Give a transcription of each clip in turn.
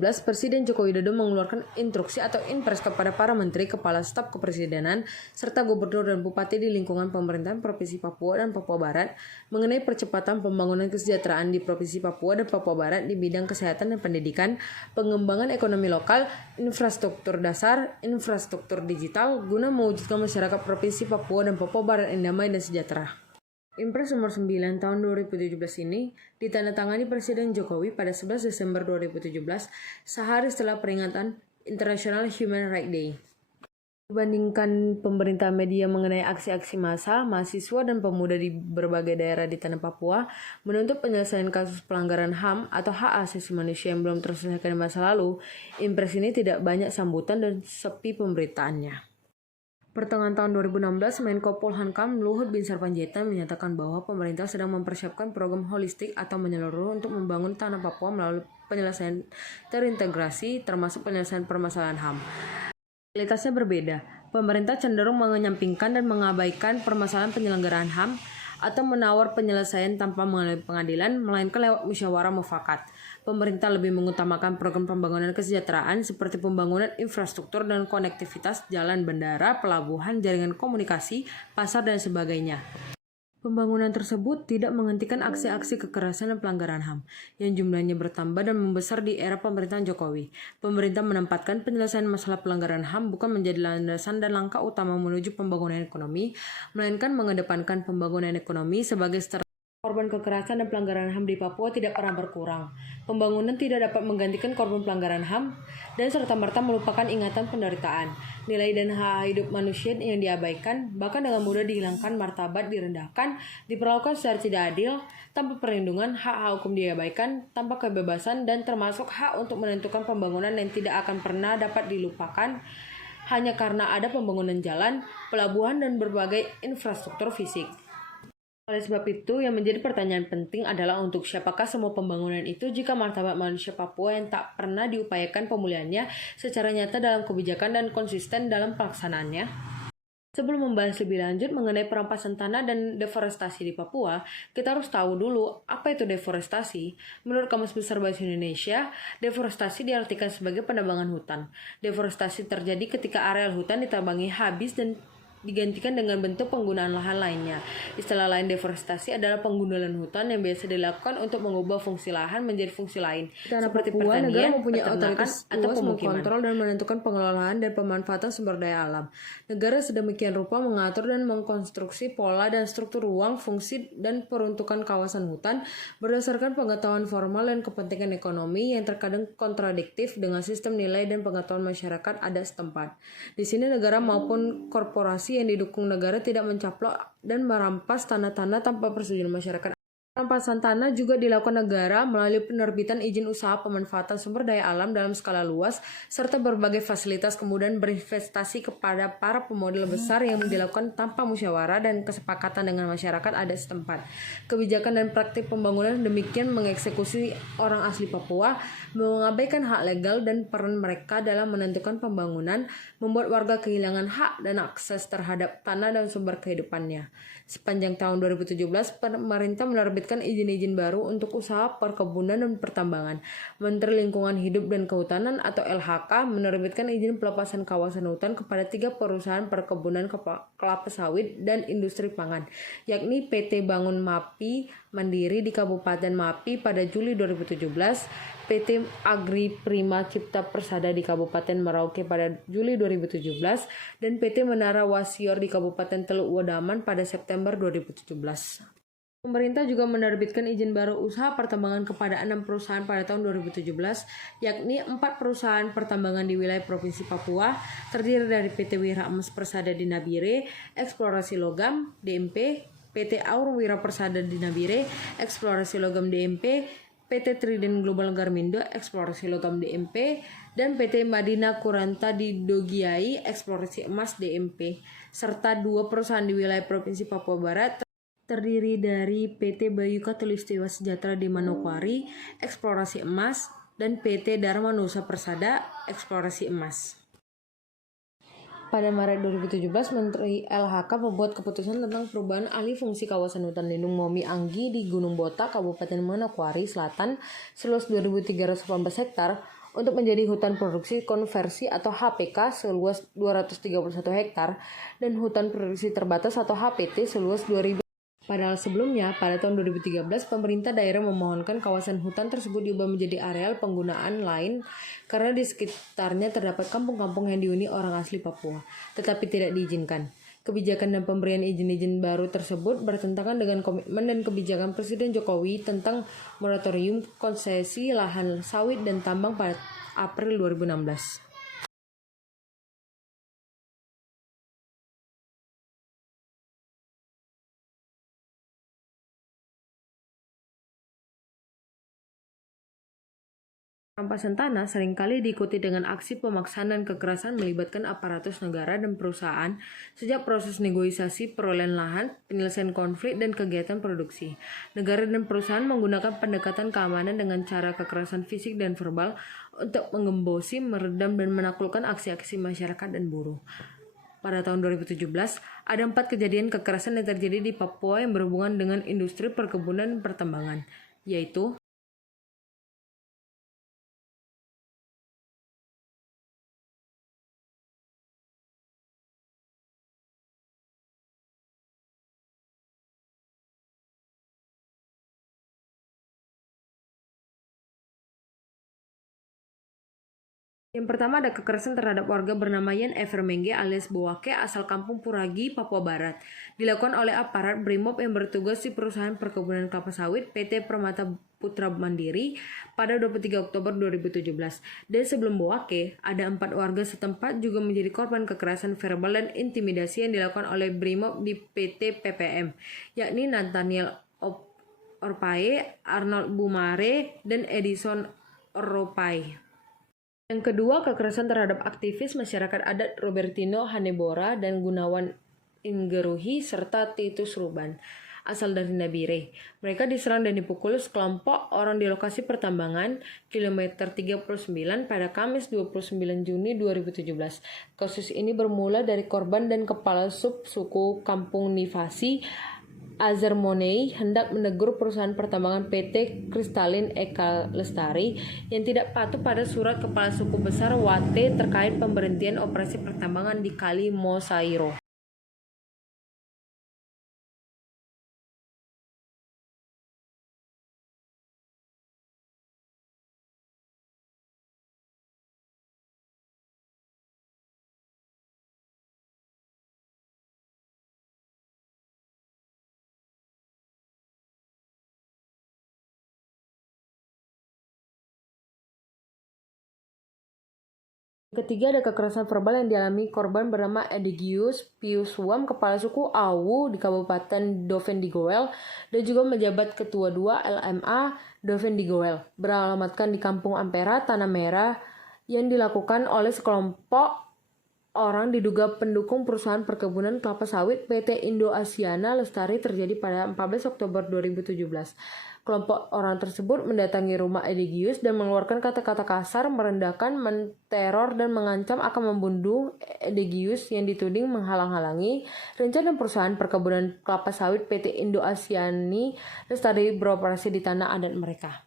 2017, Presiden Joko Widodo mengeluarkan instruksi atau Inpres kepada para Menteri, Kepala Staf Kepresidenan, serta Gubernur dan Bupati di lingkungan pemerintahan Provinsi Papua dan Papua Barat mengenai percepatan pembangunan kesejahteraan di Provinsi Papua dan Papua Barat di bidang kesehatan dan pendidikan, pengembangan ekonomi lokal, infrastruktur dasar, infrastruktur digital, guna mewujudkan masyarakat Provinsi Papua dan Papua Barat yang damai dan sejahtera. Impres nomor 9 tahun 2017 ini ditandatangani Presiden Jokowi pada 11 Desember 2017, sehari setelah peringatan International Human Rights Day. Dibandingkan pemberitaan media mengenai aksi-aksi massa, mahasiswa dan pemuda di berbagai daerah di tanah Papua menuntut penyelesaian kasus pelanggaran HAM atau hak asasi manusia yang belum terselesaikan di masa lalu, Impres ini tidak banyak sambutan dan sepi pemberitaannya. Pertengahan tahun 2016, Menko Polhukam Luhut Binsar Panjaitan menyatakan bahwa pemerintah sedang mempersiapkan program holistik atau menyeluruh untuk membangun tanah Papua melalui penyelesaian terintegrasi, termasuk penyelesaian permasalahan HAM. Realitasnya berbeda. Pemerintah cenderung menyampingkan dan mengabaikan permasalahan penyelenggaraan HAM atau menawar penyelesaian tanpa melalui pengadilan, melainkan lewat musyawarah mufakat. Pemerintah lebih mengutamakan program pembangunan kesejahteraan seperti pembangunan infrastruktur dan konektivitas jalan, bandara, pelabuhan, jaringan komunikasi, pasar, dan sebagainya. Pembangunan tersebut tidak menghentikan aksi-aksi kekerasan dan pelanggaran HAM yang jumlahnya bertambah dan membesar di era pemerintahan Jokowi. Pemerintah menempatkan penyelesaian masalah pelanggaran HAM bukan menjadi landasan dan langkah utama menuju pembangunan ekonomi, melainkan mengedepankan pembangunan ekonomi sebagai strategi. Korban kekerasan dan pelanggaran HAM di Papua tidak pernah berkurang. Pembangunan tidak dapat menggantikan korban pelanggaran HAM dan serta-merta melupakan ingatan penderitaan. Nilai dan hak hidup manusia yang diabaikan, bahkan dengan mudah dihilangkan, martabat direndahkan, diperlakukan secara tidak adil, tanpa perlindungan, hak hukum diabaikan, tanpa kebebasan, dan termasuk hak untuk menentukan pembangunan yang tidak akan pernah dapat dilupakan hanya karena ada pembangunan jalan, pelabuhan, dan berbagai infrastruktur fisik. Oleh sebab itu, yang menjadi pertanyaan penting adalah untuk siapakah semua pembangunan itu jika martabat manusia Papua yang tak pernah diupayakan pemulihannya secara nyata dalam kebijakan dan konsisten dalam pelaksanaannya? Sebelum membahas lebih lanjut mengenai perampasan tanah dan deforestasi di Papua, kita harus tahu dulu apa itu deforestasi. Menurut Kamus Besar Bahasa Indonesia, deforestasi diartikan sebagai penebangan hutan. Deforestasi terjadi ketika areal hutan ditebangi habis dan digantikan dengan bentuk penggunaan lahan lainnya. Istilah lain deforestasi adalah penggundulan hutan yang biasa dilakukan untuk mengubah fungsi lahan menjadi fungsi lain, seperti Papua, pertanian, negara mempunyai otoritas atau pemukiman, mengontrol dan menentukan pengelolaan dan pemanfaatan sumber daya alam. Negara sedemikian rupa mengatur dan mengkonstruksi pola dan struktur ruang, fungsi, dan peruntukan kawasan hutan berdasarkan pengetahuan formal dan kepentingan ekonomi yang terkadang kontradiktif dengan sistem nilai dan pengetahuan masyarakat adat setempat. Di sini negara maupun korporasi yang didukung negara tidak mencaplok dan merampas tanah-tanah tanpa persetujuan masyarakat. Perampasan tanah juga dilakukan negara melalui penerbitan izin usaha pemanfaatan sumber daya alam dalam skala luas serta berbagai fasilitas, kemudian berinvestasi kepada para pemodal besar yang dilakukan tanpa musyawarah dan kesepakatan dengan masyarakat adat setempat. Kebijakan dan praktik pembangunan demikian mengeksekusi orang asli Papua, mengabaikan hak legal dan peran mereka dalam menentukan pembangunan, membuat warga kehilangan hak dan akses terhadap tanah dan sumber kehidupannya. Sepanjang tahun 2017, pemerintah menerbitkan izin-izin baru untuk usaha perkebunan dan pertambangan. Menteri Lingkungan Hidup dan Kehutanan atau LHK menerbitkan izin pelepasan kawasan hutan kepada 3 perusahaan perkebunan kelapa sawit dan industri pangan, yakni PT Bangun Mapi Mandiri di Kabupaten Mapi pada Juli 2017, PT Agri Prima Cipta Persada di Kabupaten Merauke pada Juli 2017, dan PT Menara Wasior di Kabupaten Teluk Wadaman pada September 2017. Pemerintah juga menerbitkan izin baru usaha pertambangan kepada 6 perusahaan pada tahun 2017, yakni 4 perusahaan pertambangan di wilayah Provinsi Papua, terdiri dari PT Wira Emas Persada di Nabire, Eksplorasi Logam, DMP, PT Aur Wira Persada di Nabire, Eksplorasi Logam DMP, PT Trident Global Garmindo, Eksplorasi Logam DMP, dan PT Madina Kuranta di Dogiai, Eksplorasi Emas DMP, serta 2 perusahaan di wilayah Provinsi Papua Barat, terdiri dari PT Bayu Khatulistiwa Sejahtera di Manokwari, Eksplorasi Emas, dan PT Dharma Nusa Persada, Eksplorasi Emas. Pada Maret 2017, Menteri LHK membuat keputusan tentang perubahan alih fungsi kawasan hutan lindung Momi Anggi di Gunung Botak, Kabupaten Manokwari Selatan, seluas 2.318 hektar untuk menjadi hutan produksi konversi atau HPK seluas 231 hektar dan hutan produksi terbatas atau HPT seluas 2.000. Padahal sebelumnya, pada tahun 2013, pemerintah daerah memohonkan kawasan hutan tersebut diubah menjadi areal penggunaan lain karena di sekitarnya terdapat kampung-kampung yang dihuni orang asli Papua, tetapi tidak diizinkan. Kebijakan dan pemberian izin-izin baru tersebut bertentangan dengan komitmen dan kebijakan Presiden Jokowi tentang moratorium konsesi lahan sawit dan tambang pada April 2016. Rampasan tanah seringkali diikuti dengan aksi pemaksaan dan kekerasan melibatkan aparatus negara dan perusahaan sejak proses negosiasi perolehan lahan, penyelesaian konflik, dan kegiatan produksi. Negara dan perusahaan menggunakan pendekatan keamanan dengan cara kekerasan fisik dan verbal untuk menggembosi, meredam, dan menaklukkan aksi-aksi masyarakat dan buruh. Pada tahun 2017, ada 4 kejadian kekerasan yang terjadi di Papua yang berhubungan dengan industri perkebunan dan pertambangan, yaitu yang pertama ada kekerasan terhadap warga bernama Yan Evermengge alias Bowake asal kampung Puragi, Papua Barat. Dilakukan oleh aparat Brimob yang bertugas di perusahaan perkebunan kelapa sawit PT Permata Putra Mandiri pada 23 Oktober 2017. Dan sebelum Bowake, ada 4 warga setempat juga menjadi korban kekerasan verbal dan intimidasi yang dilakukan oleh Brimob di PT PPM, yakni Nathaniel Orpae, Arnold Bumare, dan Edison Oropai. Yang kedua, kekerasan terhadap aktivis masyarakat adat Robertino Hanebora dan Gunawan Ingeruhi serta Titus Ruban, asal dari Nabire. Mereka diserang dan dipukul sekelompok orang di lokasi pertambangan kilometer 39 pada Kamis 29 Juni 2017. Kasus ini bermula dari korban dan kepala sub suku Kampung Nivasi Azhar Monei hendak menegur perusahaan pertambangan PT Kristalin Eka Lestari yang tidak patuh pada surat kepala suku besar Wate terkait pemberhentian operasi pertambangan di Kali Mosairo. Ketiga, ada kekerasan verbal yang dialami korban bernama Edigius Piuswam, kepala suku Awu di Kabupaten Dovendigowel, dan juga menjabat ketua 2 LMA Dovendigowel, beralamatkan di Kampung Ampera, Tanah Merah, yang dilakukan oleh sekelompok orang diduga pendukung perusahaan perkebunan kelapa sawit PT Indo-Asiana Lestari terjadi pada 14 Oktober 2017. Kelompok orang tersebut mendatangi rumah Edigius dan mengeluarkan kata-kata kasar, merendahkan, menteror, dan mengancam akan membunuh Edigius yang dituding menghalang-halangi rencana perusahaan perkebunan kelapa sawit PT Indo-Asiani Lestari beroperasi di tanah adat mereka.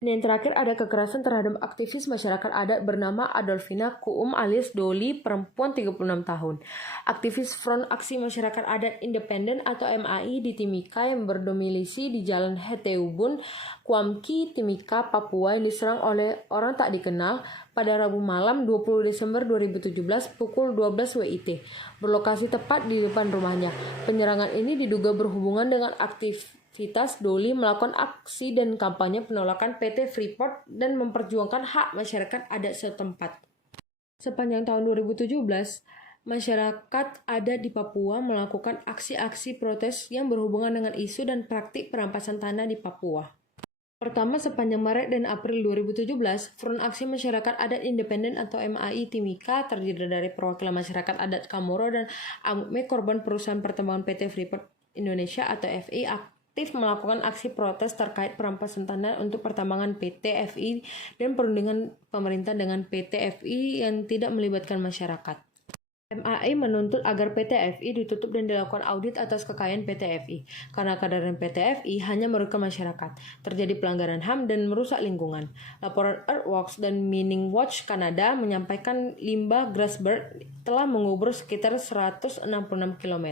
Dan yang terakhir ada kekerasan terhadap aktivis masyarakat adat bernama Adolfina Kuum alias Doli, perempuan 36 tahun. Aktivis Front Aksi Masyarakat Adat Independen atau MAI di Timika yang berdomisili di Jalan Heteubun, Kuamki, Timika, Papua yang diserang oleh orang tak dikenal pada Rabu malam 20 Desember 2017 pukul 12 WIT, berlokasi tepat di depan rumahnya. Penyerangan ini diduga berhubungan dengan aktivitas Doli melakukan aksi dan kampanye penolakan PT Freeport dan memperjuangkan hak masyarakat adat setempat. Sepanjang tahun 2017, masyarakat adat di Papua melakukan aksi-aksi protes yang berhubungan dengan isu dan praktik perampasan tanah di Papua. Pertama, sepanjang Maret dan April 2017, Front Aksi Masyarakat Adat Independen atau MAI Timika terdiri dari perwakilan masyarakat adat Kamoro dan Amukme korban perusahaan pertambangan PT Freeport Indonesia atau FI aktif melakukan aksi protes terkait perampasan tanah untuk pertambangan PT FI dan perundingan pemerintah dengan PT FI yang tidak melibatkan masyarakat. MAI menuntut agar PT FI ditutup dan dilakukan audit atas kekayaan PT FI. Karena kadaran PT FI hanya merugikan masyarakat, terjadi pelanggaran HAM dan merusak lingkungan. Laporan Earthworks dan Mining Watch Kanada menyampaikan limbah Grasberg telah mengubur sekitar 166 km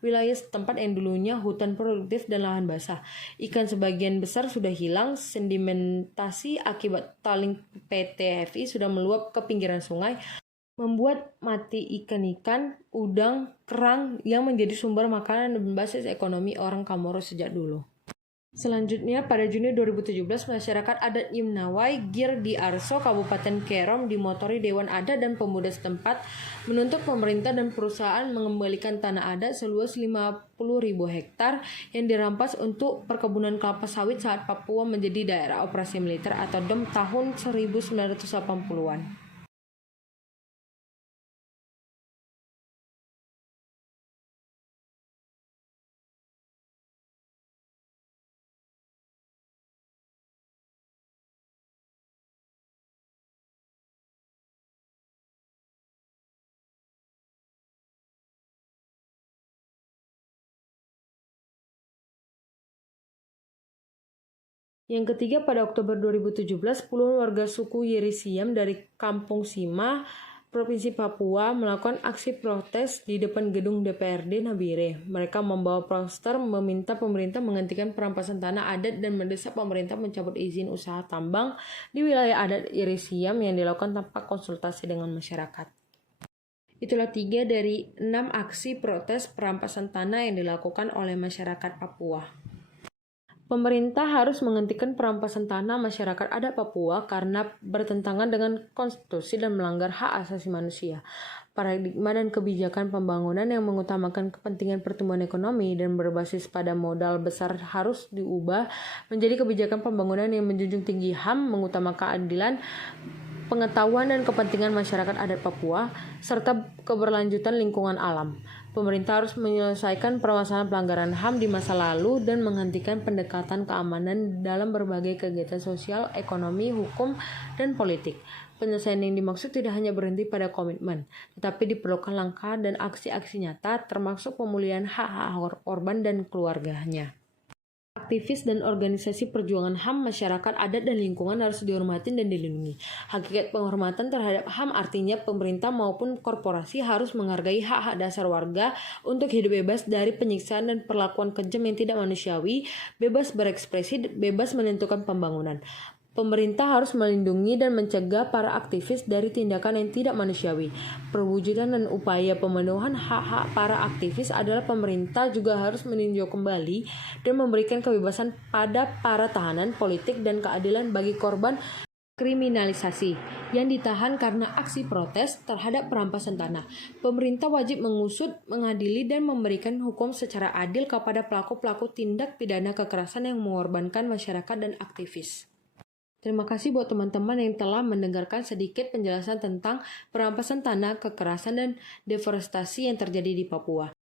wilayah setempat yang dulunya hutan produktif dan lahan basah. Ikan sebagian besar sudah hilang, sedimentasi akibat taling PT FI sudah meluap ke pinggiran sungai, membuat mati ikan-ikan, udang, kerang yang menjadi sumber makanan dan basis ekonomi orang Kamoro sejak dulu. Selanjutnya, pada Juni 2017, masyarakat adat Yimnawai, Gir di Arso, Kabupaten Kerom dimotori Dewan Adat dan Pemuda setempat menuntut pemerintah dan perusahaan mengembalikan tanah adat seluas 50.000 hektar yang dirampas untuk perkebunan kelapa sawit saat Papua menjadi daerah operasi militer atau DOM tahun 1980-an. Yang ketiga, pada Oktober 2017, puluhan warga suku Yerisiam dari Kampung Sima, Provinsi Papua, melakukan aksi protes di depan gedung DPRD Nabire. Mereka membawa poster meminta pemerintah menghentikan perampasan tanah adat dan mendesak pemerintah mencabut izin usaha tambang di wilayah adat Yerisiam yang dilakukan tanpa konsultasi dengan masyarakat. Itulah 3 dari 6 aksi protes perampasan tanah yang dilakukan oleh masyarakat Papua. Pemerintah harus menghentikan perampasan tanah masyarakat adat Papua karena bertentangan dengan konstitusi dan melanggar hak asasi manusia. Paradigma dan kebijakan pembangunan yang mengutamakan kepentingan pertumbuhan ekonomi dan berbasis pada modal besar harus diubah menjadi kebijakan pembangunan yang menjunjung tinggi HAM, mengutamakan keadilan, pengetahuan dan kepentingan masyarakat adat Papua, serta keberlanjutan lingkungan alam. Pemerintah harus menyelesaikan permasalahan pelanggaran HAM di masa lalu dan menghentikan pendekatan keamanan dalam berbagai kegiatan sosial, ekonomi, hukum, dan politik. Penyelesaian yang dimaksud tidak hanya berhenti pada komitmen, tetapi diperlukan langkah dan aksi-aksi nyata termasuk pemulihan hak-hak korban dan keluarganya. Aktivis dan organisasi perjuangan HAM masyarakat adat dan lingkungan harus dihormati dan dilindungi. Hakikat penghormatan terhadap HAM artinya pemerintah maupun korporasi harus menghargai hak-hak dasar warga untuk hidup bebas dari penyiksaan dan perlakuan kejam yang tidak manusiawi, bebas berekspresi, bebas menentukan pembangunan. Pemerintah harus melindungi dan mencegah para aktivis dari tindakan yang tidak manusiawi. Perwujudan dan upaya pemenuhan hak-hak para aktivis adalah pemerintah juga harus meninjau kembali dan memberikan kebebasan pada para tahanan politik dan keadilan bagi korban kriminalisasi yang ditahan karena aksi protes terhadap perampasan tanah. Pemerintah wajib mengusut, mengadili, dan memberikan hukum secara adil kepada pelaku-pelaku tindak pidana kekerasan yang mengorbankan masyarakat dan aktivis. Terima kasih buat teman-teman yang telah mendengarkan sedikit penjelasan tentang perampasan tanah, kekerasan, dan deforestasi yang terjadi di Papua.